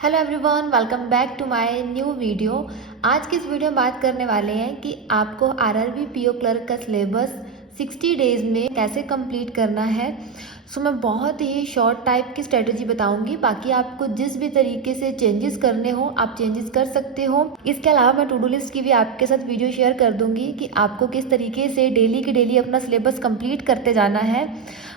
Hello everyone, welcome back to my new video. आज की इस वीडियो में बात करने वाले हैं कि आपको आरआरबी पीओ क्लर्क का सिलेबस 60 डेज में कैसे कंप्लीट करना है। मैं बहुत ही शॉर्ट टाइप की स्ट्रेटजी बताऊंगी। बाकी आपको जिस भी तरीके से चेंजेस करने हो आप चेंजेस कर सकते हो। इसके अलावा मैं टू डू लिस्ट की भी आपके साथ वीडियो शेयर कर दूंगी कि आपको किस तरीके से डेली के डेली अपना सिलेबस कंप्लीट करते जाना है।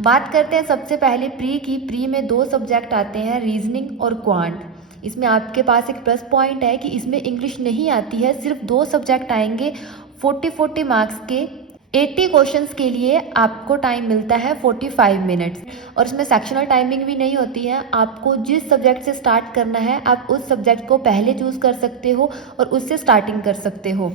बात करते हैं सबसे पहले प्री की। प्री में 2 सब्जेक्ट आते हैं, रीजनिंग और क्वांट। इसमें आपके पास एक प्लस पॉइंट है कि इसमें इंग्लिश नहीं आती है, सिर्फ 2 सब्जेक्ट आएंगे 40 मार्क्स के। 80 क्वेश्चंस के लिए आपको टाइम मिलता है 45 मिनट्स। और इसमें सेक्शनल टाइमिंग भी नहीं होती है। आपको जिस सब्जेक्ट से स्टार्ट करना है आप उस सब्जेक्ट को पहले चूज कर सकते हो और उससे स्टार्टिंग कर सकते हो।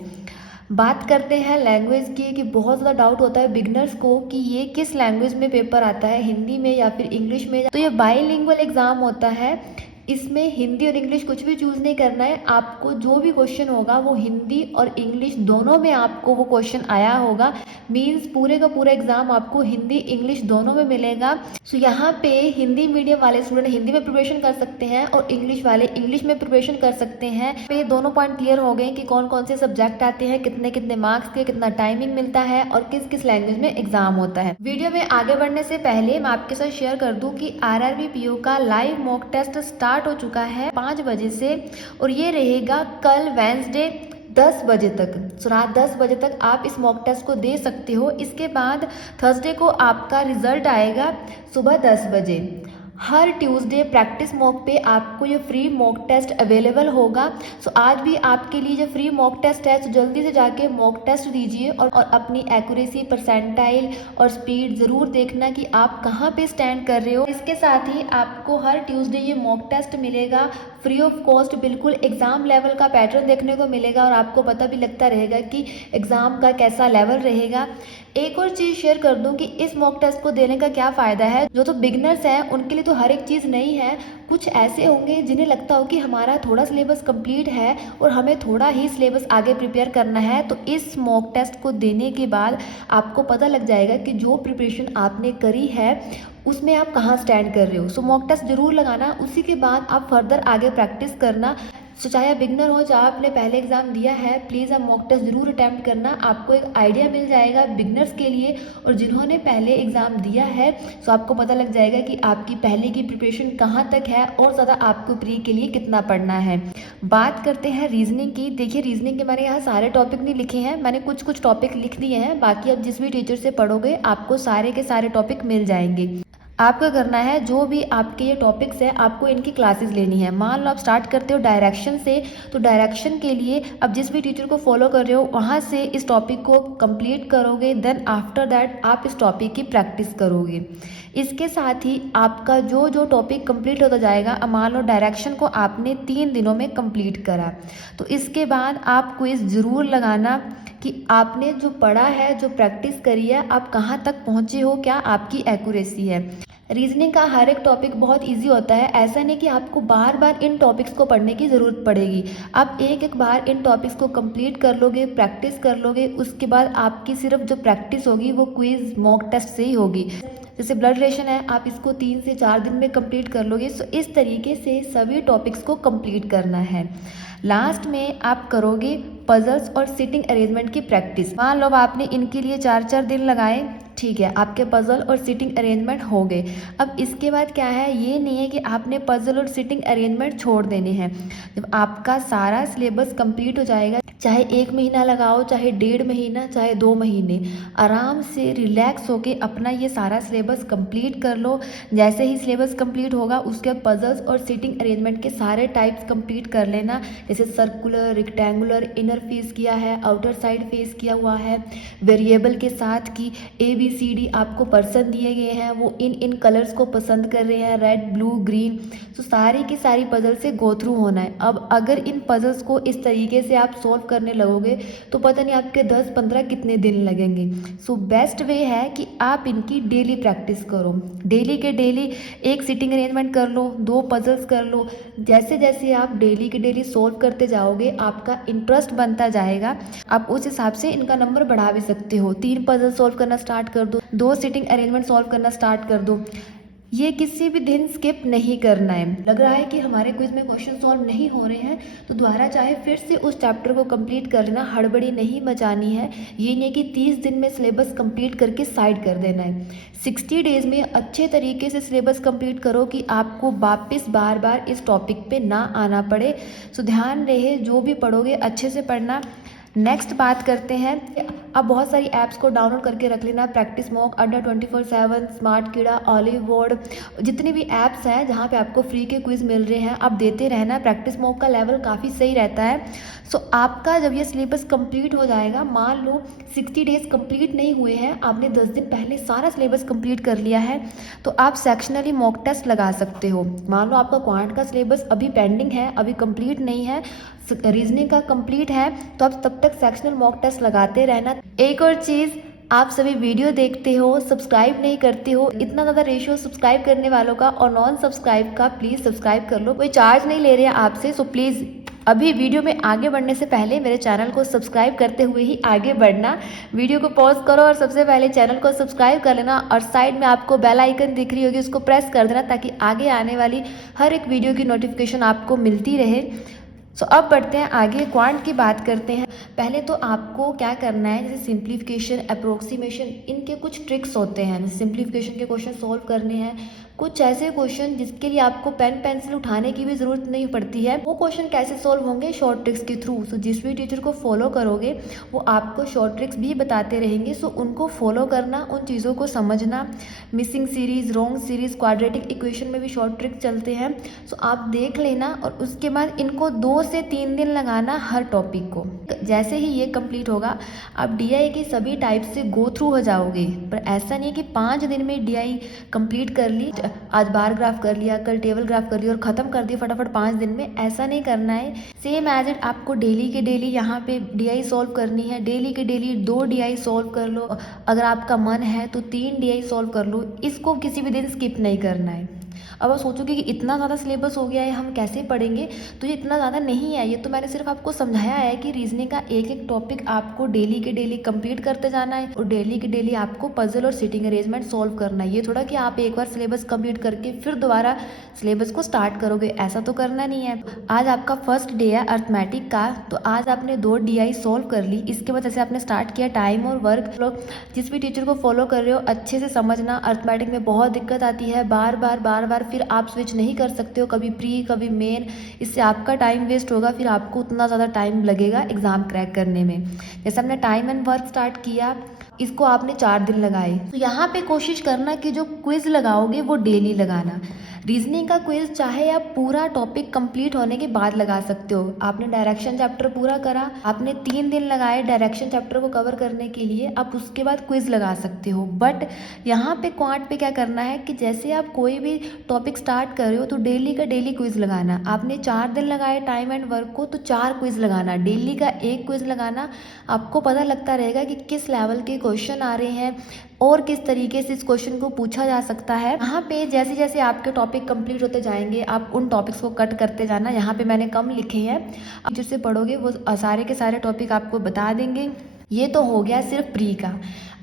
बात करते हैं लैंग्वेज की कि बहुत ज़्यादा डाउट होता है बिगनर्स को कि ये किस लैंग्वेज में पेपर आता है, हिंदी में या फिर इंग्लिश में। तो ये बाईलिंगुअल एग्जाम होता है। इसमें हिंदी और इंग्लिश कुछ भी चूज नहीं करना है। आपको जो भी क्वेश्चन होगा वो हिंदी और इंग्लिश दोनों में आपको वो क्वेश्चन आया होगा। मीन्स पूरे का पूरा एग्जाम आपको हिंदी इंग्लिश दोनों में मिलेगा। यहाँ पे हिंदी मीडियम वाले स्टूडेंट हिंदी में प्रिपरेशन कर सकते हैं और इंग्लिश वाले इंग्लिश में प्रिपरेशन कर सकते हैं। ये दोनों पॉइंट क्लियर हो गए कि कौन कौन से सब्जेक्ट आते हैं, कितने कितने मार्क्स के, कितना टाइमिंग मिलता है और किस किस लैंग्वेज में एग्जाम होता है। वीडियो में आगे बढ़ने से पहले मैं आपके साथ शेयर कर दूं कि आरआरबी पीओ का लाइव मॉक टेस्ट स्टार्ट हो चुका है 5 बजे से और ये रहेगा कल वेंसडे 10 बजे तक। रात 10 बजे तक आप इस मॉक टेस्ट को दे सकते हो। इसके बाद थर्सडे को आपका रिजल्ट आएगा सुबह 10 बजे। हर ट्यूसडे प्रैक्टिस मॉक पे आपको ये फ्री मॉक टेस्ट अवेलेबल होगा। आज भी आपके लिए जो फ्री मॉक टेस्ट है तो जल्दी से जाके मॉक टेस्ट दीजिए और अपनी एक्यूरेसी, परसेंटाइल और स्पीड ज़रूर देखना कि आप कहाँ पे स्टैंड कर रहे हो। इसके साथ ही आपको हर ट्यूसडे ये मॉक टेस्ट मिलेगा फ्री ऑफ कॉस्ट। बिल्कुल एग्जाम लेवल का पैटर्न देखने को मिलेगा और आपको पता भी लगता रहेगा कि एग्जाम का कैसा लेवल रहेगा। एक और चीज़ शेयर कर दूं कि इस मॉक टेस्ट को देने का क्या फ़ायदा है। जो तो बिगनर्स हैं उनके लिए तो हर एक चीज़ नहीं है। कुछ ऐसे होंगे जिन्हें लगता हो कि हमारा थोड़ा सिलेबस कंप्लीट है और हमें थोड़ा ही सिलेबस आगे प्रिपेयर करना है। तो इस मॉक टेस्ट को देने के बाद आपको पता लग जाएगा कि जो प्रिपरेशन आपने करी है उसमें आप कहाँ स्टैंड कर रहे हो। मॉक टेस्ट जरूर लगाना, उसी के बाद आप फर्दर आगे प्रैक्टिस करना। चाहे आप बिगनर हो, चाहे आपने पहले एग्जाम दिया है, प्लीज़ आप मॉक टेस्ट जरूर अटैम्प्ट करना। आपको एक आइडिया मिल जाएगा बिगनर्स के लिए और जिन्होंने पहले एग्जाम दिया है तो आपको पता लग जाएगा कि आपकी पहले की प्रिपरेशन कहाँ तक है और ज़्यादा आपको प्री के लिए कितना पढ़ना है। बात करते हैं रीजनिंग की। देखिए रीजनिंग के मैंने यहाँ सारे टॉपिक नहीं लिखे हैं, मैंने कुछ कुछ टॉपिक लिख दिए हैं। बाकी आप जिस भी टीचर से पढ़ोगे आपको सारे के सारे टॉपिक मिल जाएंगे। आपका करना है जो भी आपके ये टॉपिक्स है आपको इनकी क्लासेस लेनी है। मान लो आप स्टार्ट करते हो डायरेक्शन से, तो डायरेक्शन के लिए अब जिस भी टीचर को फॉलो कर रहे हो वहाँ से इस टॉपिक को कंप्लीट करोगे। देन आफ्टर दैट आप इस टॉपिक की प्रैक्टिस करोगे। इसके साथ ही आपका जो जो टॉपिक कंप्लीट होता जाएगा, अब मान लो डायरेक्शन को आपने 3 दिनों में कंप्लीट करा तो इसके बाद आप क्विज ज़रूर लगाना कि आपने जो पढ़ा है, जो प्रैक्टिस करी है, आप कहाँ तक पहुँचे हो, क्या आपकी एक्यूरेसी है। रीजनिंग का हर एक टॉपिक बहुत इजी होता है। ऐसा नहीं कि आपको बार बार इन टॉपिक्स को पढ़ने की ज़रूरत पड़ेगी। आप एक एक बार इन टॉपिक्स को कंप्लीट कर लोगे, प्रैक्टिस कर लोगे, उसके बाद आपकी सिर्फ जो प्रैक्टिस होगी वो क्विज मॉक टेस्ट से ही होगी। जैसे ब्लड रिलेशन है, आप इसको 3 से 4 दिन में कंप्लीट कर लोगे। इस तरीके से सभी टॉपिक्स को कंप्लीट करना है। लास्ट में आप करोगे पजल्स और सिटिंग अरेंजमेंट की प्रैक्टिस। मान लो आपने इनके लिए 4-4 दिन लगाए, ठीक है, आपके पजल और सिटिंग अरेंजमेंट हो गए। अब इसके बाद क्या है, ये नहीं है कि आपने पजल और सिटिंग अरेंजमेंट छोड़ देने हैं। जब आपका सारा सिलेबस कंप्लीट हो जाएगा, चाहे 1 महीना लगाओ, चाहे 1.5 महीना, चाहे 2 महीने, आराम से रिलैक्स होके अपना ये सारा सिलेबस कंप्लीट कर लो। जैसे ही सिलेबस कंप्लीट होगा उसके बाद पजल्स और सिटिंग अरेंजमेंट के सारे टाइप्स कंप्लीट कर लेना। जैसे सर्कुलर, रेक्टेंगुलर, इनर फेस किया है, आउटर साइड फेस किया हुआ है, वेरिएबल के साथ की ABCD आपको पर्सन दिए गए हैं, वो इन कलर्स को पसंद कर रहे हैं, रेड, ब्लू, ग्रीन। सारी की सारी पजल से गो थ्रू होना है। अब अगर इन पजल्स को इस तरीके से आप सोल्व करने लगोगे तो पता नहीं आपके 10-15 कितने दिन लगेंगे। बेस्ट वे है कि आप इनकी डेली प्रैक्टिस करो। डेली के डेली एक सिटिंग अरेंजमेंट कर लो, 2 पजल्स कर लो। जैसे जैसे आप डेली के डेली सोल्व करते जाओगे आपका इंटरेस्ट बनता जाएगा। आप उस हिसाब से इनका नंबर बढ़ा भी सकते हो। 3 पजल सोल्व करना स्टार्ट कर दो, 2 सिटिंग अरेंजमेंट सॉल्व करना स्टार्ट कर दो। ये किसी भी दिन स्किप नहीं करना है। लग रहा है कि हमारे क्विज में क्वेश्चन सॉल्व नहीं हो रहे हैं तो दोबारा चाहे फिर से उस चैप्टर को कंप्लीट कर लेना, हड़बड़ी नहीं मचानी है। ये नहीं कि 30 दिन में सिलेबस कंप्लीट करके साइड कर देना है। 60 डेज में अच्छे तरीके से सिलेबस कंप्लीट करो कि आपको वापस बार बार इस टॉपिक पे ना आना पड़े। सो ध्यान रहे, जो भी पढ़ोगे अच्छे से पढ़ना। नेक्स्ट बात करते हैं, अब बहुत सारी ऐप्स को डाउनलोड करके रख लेना। प्रैक्टिस मॉक, अड्डा 24/7, स्मार्ट कीड़ा, ऑलिव बोर्ड, जितने भी ऐप्स हैं जहाँ पे आपको फ्री के क्विज मिल रहे हैं, आप देते रहना। प्रैक्टिस मॉक का लेवल काफ़ी सही रहता है। सो आपका जब ये सिलेबस कंप्लीट हो जाएगा, मान लो 60 डेज कंप्लीट नहीं हुए हैं, आपने 10 दिन पहले सारा सिलेबस कंप्लीट कर लिया है, तो आप सेक्शनली मॉक टेस्ट लगा सकते हो। मान लो आपका क्वांट का सिलेबस अभी पेंडिंग है, अभी कंप्लीट नहीं है, रीजनिंग का कंप्लीट है, तो आप तब तक सेक्शनल मॉक टेस्ट लगाते रहना। एक और चीज़, आप सभी वीडियो देखते हो, सब्सक्राइब नहीं करते हो। इतना ज़्यादा रेशियो सब्सक्राइब करने वालों का और नॉन सब्सक्राइब का, प्लीज़ सब्सक्राइब कर लो। कोई चार्ज नहीं ले रहे हैं आपसे, सो प्लीज़ अभी वीडियो में आगे बढ़ने से पहले मेरे चैनल को सब्सक्राइब करते हुए ही आगे बढ़ना। वीडियो को पॉज करो और सबसे पहले चैनल को सब्सक्राइब कर लेना, और साइड में आपको बेल आइकन दिख रही होगी, उसको प्रेस कर देना ताकि आगे आने वाली हर एक वीडियो की नोटिफिकेशन आपको मिलती रहे। सो अब बढ़ते हैं आगे, क्वांट की बात करते हैं। पहले तो आपको क्या करना है, जैसे सिंप्लीफिकेशन, अप्रोक्सीमेशन, इनके कुछ ट्रिक्स होते हैं। सिंप्लीफिकेशन के क्वेश्चन सॉल्व करने हैं, कुछ ऐसे क्वेश्चन जिसके लिए आपको पेन पेंसिल उठाने की भी ज़रूरत नहीं पड़ती है। वो क्वेश्चन कैसे सॉल्व होंगे, शॉर्ट ट्रिक्स के थ्रू। सो जिस भी टीचर को फॉलो करोगे वो आपको शॉर्ट ट्रिक्स भी बताते रहेंगे। सो उनको फॉलो करना, उन चीज़ों को समझना। Missing series, wrong series, quadratic equation में भी शॉर्ट ट्रिक चलते हैं। सो आप देख लेना, और उसके बाद इनको 2 से 3 दिन लगाना हर टॉपिक को। जैसे ही ये कंप्लीट होगा, आप DI की सभी टाइप से गो थ्रू हो जाओगे। पर ऐसा नहीं है कि 5 दिन में DI कंप्लीट कर ली, आज बार ग्राफ कर लिया, कल टेबल ग्राफ कर लिया और ख़त्म कर दिया फटाफट 5 दिन में। ऐसा नहीं करना है। सेम एज इट आपको डेली के डेली यहाँ पे DI सॉल्व करनी है। डेली के डेली 2 DI सॉल्व कर लो, अगर आपका मन है तो 3 DI सॉल्व कर लो। इसको किसी भी दिन स्किप नहीं करना है। अब आप सोचोगे कि इतना ज़्यादा सिलेबस हो गया है, हम कैसे पढ़ेंगे, तो ये इतना ज़्यादा नहीं है। ये तो मैंने सिर्फ आपको समझाया है कि रीजनिंग का एक एक टॉपिक आपको डेली के डेली कंप्लीट करते जाना है, और डेली के डेली आपको पजल और सिटिंग अरेंजमेंट सॉल्व करना है। ये थोड़ा कि आप एक बार सिलेबस कंप्लीट करके फिर दोबारा सिलेबस को स्टार्ट करोगे, ऐसा तो करना नहीं है। आज आपका फर्स्ट डे है अर्थमेटिक का, तो आज आपने 2 DI सॉल्व कर ली। इसके बाद जैसे आपने स्टार्ट किया टाइम और वर्क, जिस भी टीचर को फॉलो कर रहे हो अच्छे से समझना। अर्थमेटिक में बहुत दिक्कत आती है, बार बार फिर आप स्विच नहीं कर सकते हो, कभी प्री कभी मेन, इससे आपका टाइम वेस्ट होगा, फिर आपको उतना ज़्यादा टाइम लगेगा एग्ज़ाम क्रैक करने में। जैसे हमने टाइम एंड वर्क स्टार्ट किया, इसको आपने 4 दिन लगाए, तो यहाँ पे कोशिश करना कि जो क्विज लगाओगे वो डेली लगाना। रीजनिंग का क्विज चाहे आप पूरा टॉपिक कंप्लीट होने के बाद लगा सकते हो। आपने डायरेक्शन चैप्टर पूरा करा, आपने 3 दिन लगाए डायरेक्शन चैप्टर को कवर करने के लिए, आप उसके बाद क्विज लगा सकते हो। बट यहाँ पे क्वांट पे क्या करना है कि जैसे आप कोई भी टॉपिक स्टार्ट कर रहे हो तो डेली का डेली क्विज लगाना। आपने 4 दिन लगाए टाइम एंड वर्क को, तो 4 क्विज लगाना, डेली का 1 क्विज लगाना। आपको पता लगता रहेगा कि किस लेवल के क्वेश्चन आ रहे हैं और किस तरीके से इस क्वेश्चन को पूछा जा सकता है। यहाँ पे जैसे जैसे आपके टॉपिक कंप्लीट होते जाएंगे, आप उन टॉपिक्स को कट करते जाना। यहाँ पे मैंने कम लिखे हैं, आप जिससे पढ़ोगे वो सारे के सारे टॉपिक आपको बता देंगे। ये तो हो गया सिर्फ प्री का।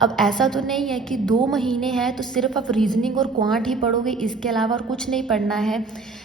अब ऐसा तो नहीं है कि 2 महीने हैं तो सिर्फ आप रीजनिंग और क्वांट ही पढ़ोगे, इसके अलावा और कुछ नहीं पढ़ना है।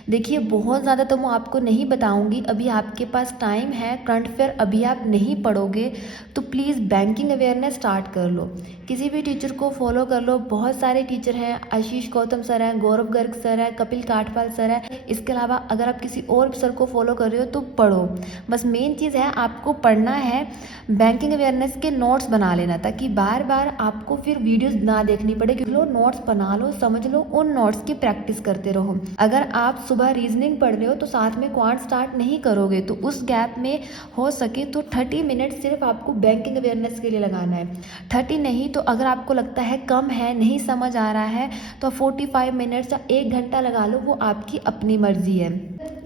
देखिए बहुत ज़्यादा तो मैं आपको नहीं बताऊंगी, अभी आपके पास टाइम है। करंट अफेयर अभी आप नहीं पढ़ोगे तो प्लीज़ बैंकिंग अवेयरनेस स्टार्ट कर लो, किसी भी टीचर को फॉलो कर लो। बहुत सारे टीचर हैं, आशीष गौतम सर हैं, गौरव गर्ग सर है, कपिल काठपाल सर है। इसके अलावा अगर आप किसी और सर को फॉलो कर रहे हो तो पढ़ो। बस मेन चीज़ है आपको पढ़ना है। बैंकिंग अवेयरनेस के नोट्स बना लेना ताकि बार बार आपको फिर वीडियोस ना देखनी पड़े। लो नोट्स बना लो, समझ लो, उन नोट्स की प्रैक्टिस करते रहो। अगर आप सुबह रीजनिंग पढ़ रहे हो तो साथ में क्वांट स्टार्ट नहीं करोगे, तो उस गैप में हो सके तो 30 मिनट सिर्फ आपको बैंकिंग अवेयरनेस के लिए लगाना है। 30 नहीं तो अगर आपको लगता है कम है, नहीं समझ आ रहा है, तो 45 मिनट्स या 1 घंटा लगा लो, वो आपकी अपनी मर्जी है।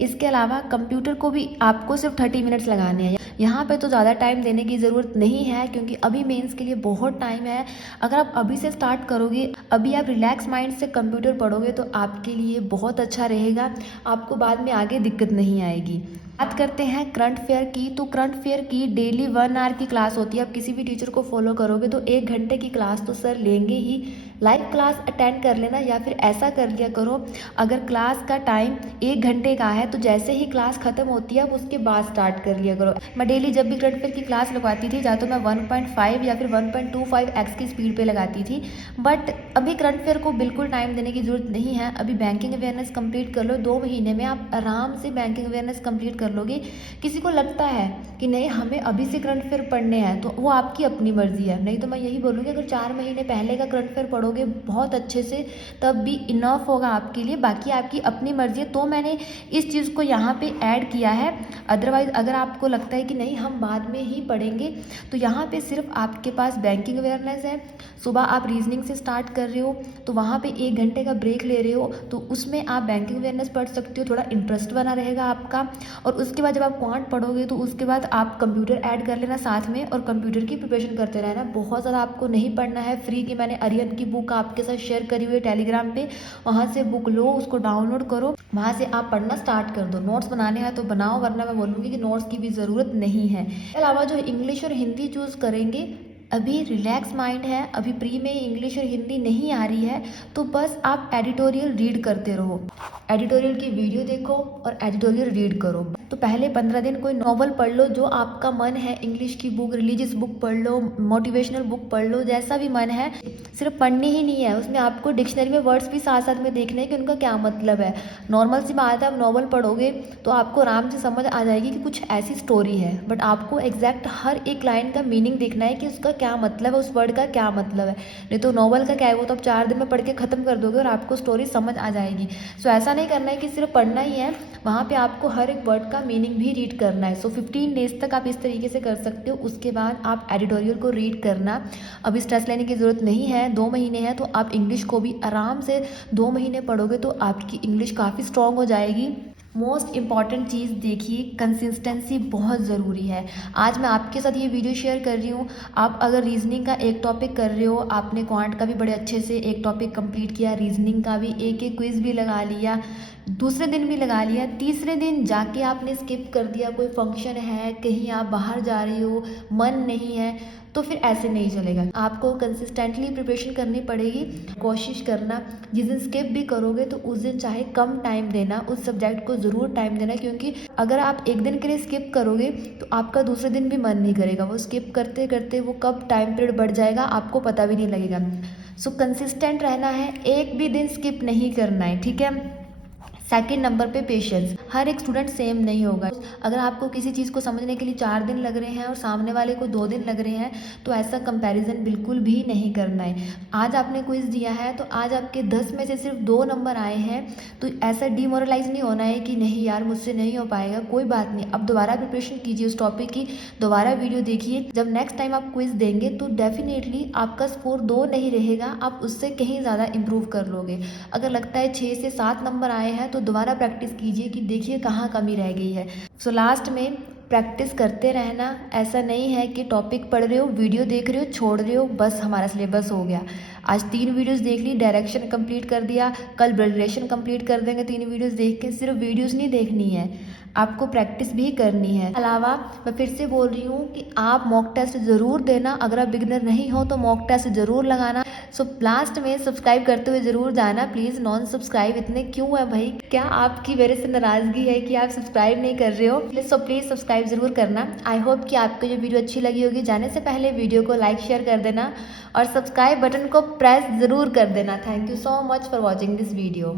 इसके अलावा कंप्यूटर को भी आपको सिर्फ 30 मिनट्स लगाने हैं। यहाँ पे तो ज़्यादा टाइम देने की ज़रूरत नहीं है क्योंकि अभी मेंस के लिए बहुत टाइम है। अगर आप अभी से स्टार्ट करोगे, अभी आप रिलैक्स माइंड से कंप्यूटर पढ़ोगे तो आपके लिए बहुत अच्छा रहेगा, आपको बाद में आगे दिक्कत नहीं आएगी। बात करते हैं करंट अफेयर की, तो करंट अफेयर की डेली 1 आवर की क्लास होती है। आप किसी भी टीचर को फॉलो करोगे तो 1 घंटे की क्लास तो सर लेंगे ही। लाइव क्लास अटेंड कर लेना, या फिर ऐसा कर लिया करो, अगर क्लास का टाइम 1 घंटे का है तो जैसे ही क्लास ख़त्म होती है अब उसके बाद स्टार्ट कर लिया करो। मैं डेली जब भी करंट अफेयर की क्लास लगवाती थी, या तो मैं 1.5 या फिर 1.25x की स्पीड पे लगाती थी, बट अभी करंट अफेयर को बिल्कुल टाइम देने की ज़रूरत नहीं है। अभी बैंकिंग अवेयरनेस कंप्लीट कर लो, 2 महीने में आप आराम से बैंकिंग अवेयरनेस कंप्लीट कर लोगे। किसी को लगता है कि नहीं हमें अभी से करंट अफेयर पढ़ने हैं तो वो आपकी अपनी मर्जी है, नहीं तो मैं यही बोलूँगी अगर 4 महीने पहले का करंट अफेयर पढ़ोगे बहुत अच्छे से तब भी इनफ होगा आपके लिए, बाकी आपकी अपनी मर्जी है। तो मैंने इस चीज़ को यहाँ पे ऐड किया है। अदरवाइज़ अगर आपको लगता है कि नहीं हम बाद में ही पढ़ेंगे तो यहाँ पे सिर्फ आपके पास बैंकिंग अवेयरनेस है। सुबह आप रीजनिंग से स्टार्ट कर रहे हो तो वहाँ पे 1 घंटे का ब्रेक ले रहे हो तो उसमें आप बैंकिंग अवेयरनेस पढ़ सकते हो, थोड़ा इंटरेस्ट बना रहेगा आपका। और उसके बाद जब आप क्वांट पढ़ोगे तो उसके बाद आप कंप्यूटर ऐड कर लेना साथ में और कंप्यूटर की प्रिपरेशन करते रहना। बहुत ज़्यादा आपको नहीं पढ़ना है, फ्री की मैंने अरिहंत की बुक आपके साथ शेयर करी हुई है टेलीग्राम पे, वहाँ से बुक लो, उसको डाउनलोड करो, वहाँ से आप पढ़ना स्टार्ट कर दो। नोट्स बनाने हैं तो बनाओ, वरना मैं बोलूँगी कि नोट्स की भी ज़रूरत नहीं है। इसके अलावा जो इंग्लिश और हिंदी चूज़ करेंगे, अभी रिलैक्स माइंड है, अभी प्री में इंग्लिश और हिंदी नहीं आ रही है तो बस आप एडिटोरियल रीड करते रहो, एडिटोरियल की वीडियो देखो और एडिटोरियल रीड करो। तो पहले 15 दिन कोई नॉवल पढ़ लो जो आपका मन है, इंग्लिश की बुक, रिलीजियस बुक पढ़ लो, मोटिवेशनल बुक पढ़ लो, जैसा भी मन है। सिर्फ पढ़नी ही नहीं है, उसमें आपको डिक्शनरी में वर्ड्स भी साथ साथ में देखने हैं कि उनका क्या मतलब है। नॉर्मल सी बात है, आप नॉवल पढ़ोगे तो आपको आराम से समझ आ जाएगी कि कुछ ऐसी स्टोरी है, बट आपको एग्जैक्ट हर एक लाइन का मीनिंग देखना है कि उसका क्या मतलब है, उस वर्ड का क्या मतलब है। नहीं तो नॉवल का क्या है, वो तो आप 4 दिन में पढ़ के ख़त्म कर दोगे और आपको स्टोरी समझ आ जाएगी। सो ऐसा नहीं करना है कि सिर्फ पढ़ना ही है, वहाँ पे आपको हर एक वर्ड का मीनिंग भी रीड करना है। सो 15 डेज तक आप इस तरीके से कर सकते हो। उसके बाद आप एडिटोरियल को रीड करना, अभी स्ट्रेस लेने की ज़रूरत नहीं है, 2 महीने हैं तो आप इंग्लिश को भी आराम से 2 महीने पढ़ोगे तो आपकी इंग्लिश काफ़ी स्ट्रॉन्ग हो जाएगी। मोस्ट इम्पॉर्टेंट चीज़ देखिए, कंसिस्टेंसी बहुत ज़रूरी है। आज मैं आपके साथ ये वीडियो शेयर कर रही हूँ, आप अगर रीजनिंग का एक टॉपिक कर रहे हो, आपने क्वांट का भी बड़े अच्छे से एक टॉपिक कंप्लीट किया, रीजनिंग का भी एक क्विज़ भी लगा लिया, दूसरे दिन भी लगा लिया, तीसरे दिन जाके आपने स्किप कर दिया, कोई फंक्शन है, कहीं आप बाहर जा रहे हो, मन नहीं है, तो फिर ऐसे नहीं चलेगा। आपको कंसिस्टेंटली प्रिपरेशन करनी पड़ेगी। कोशिश करना जिस दिन स्किप भी करोगे तो उस दिन चाहे कम टाइम देना, उस सब्जेक्ट को ज़रूर टाइम देना, क्योंकि अगर आप एक दिन के लिए स्किप करोगे तो आपका दूसरे दिन भी मन नहीं करेगा, वो स्किप करते करते वो कब टाइम पीरियड बढ़ जाएगा आपको पता भी नहीं लगेगा। सो कंसिस्टेंट रहना है, एक भी दिन स्किप नहीं करना है, ठीक है। सेकेंड नंबर पे पेशेंस, हर एक स्टूडेंट सेम नहीं होगा। अगर आपको किसी चीज़ को समझने के लिए 4 दिन लग रहे हैं और सामने वाले को 2 दिन लग रहे हैं तो ऐसा कंपैरिजन बिल्कुल भी नहीं करना है। आज आपने क्विज दिया है तो आज आपके 10 में से सिर्फ 2 नंबर आए हैं तो ऐसा डिमोरलाइज नहीं होना है कि नहीं यार मुझसे नहीं हो पाएगा, कोई बात नहीं, अब दोबारा प्रिपरेशन कीजिए उस टॉपिक की, दोबारा वीडियो देखिए। जब नेक्स्ट टाइम आप क्विज देंगे तो डेफिनेटली आपका स्कोर 2 नहीं रहेगा, आप उससे कहीं ज़्यादा इम्प्रूव कर लोगे। अगर लगता है 6 से 7 नंबर आए हैं तो दोबारा प्रैक्टिस कीजिए कि देखिए कहाँ कमी रह गई है। सो लास्ट में प्रैक्टिस करते रहना, ऐसा नहीं है कि टॉपिक पढ़ रहे हो, वीडियो देख रहे हो, छोड़ रहे हो, बस हमारा सिलेबस हो गया। आज 3 वीडियोस देख ली, डायरेक्शन कंप्लीट कर दिया, कल ब्रेविएशन कंप्लीट कर देंगे 3 वीडियोस देख के। सिर्फ वीडियोस नहीं देखनी है, आपको प्रैक्टिस भी करनी है। अलावा मैं फिर से बोल रही हूँ कि आप मॉक टेस्ट ज़रूर देना, अगर आप बिगिनर नहीं हो तो मॉक टेस्ट ज़रूर लगाना। सो लास्ट में सब्सक्राइब करते हुए ज़रूर जाना प्लीज़। नॉन सब्सक्राइब इतने क्यों है भाई, क्या आपकी मेरे से नाराज़गी है कि आप सब्सक्राइब नहीं कर रहे हो? सो प्लीज़ सब्सक्राइब ज़रूर करना। आई होप कि आपको ये वीडियो अच्छी लगी होगी। जाने से पहले वीडियो को लाइक शेयर कर देना और सब्सक्राइब बटन को प्रेस ज़रूर कर देना। Thank you so much for watching this video.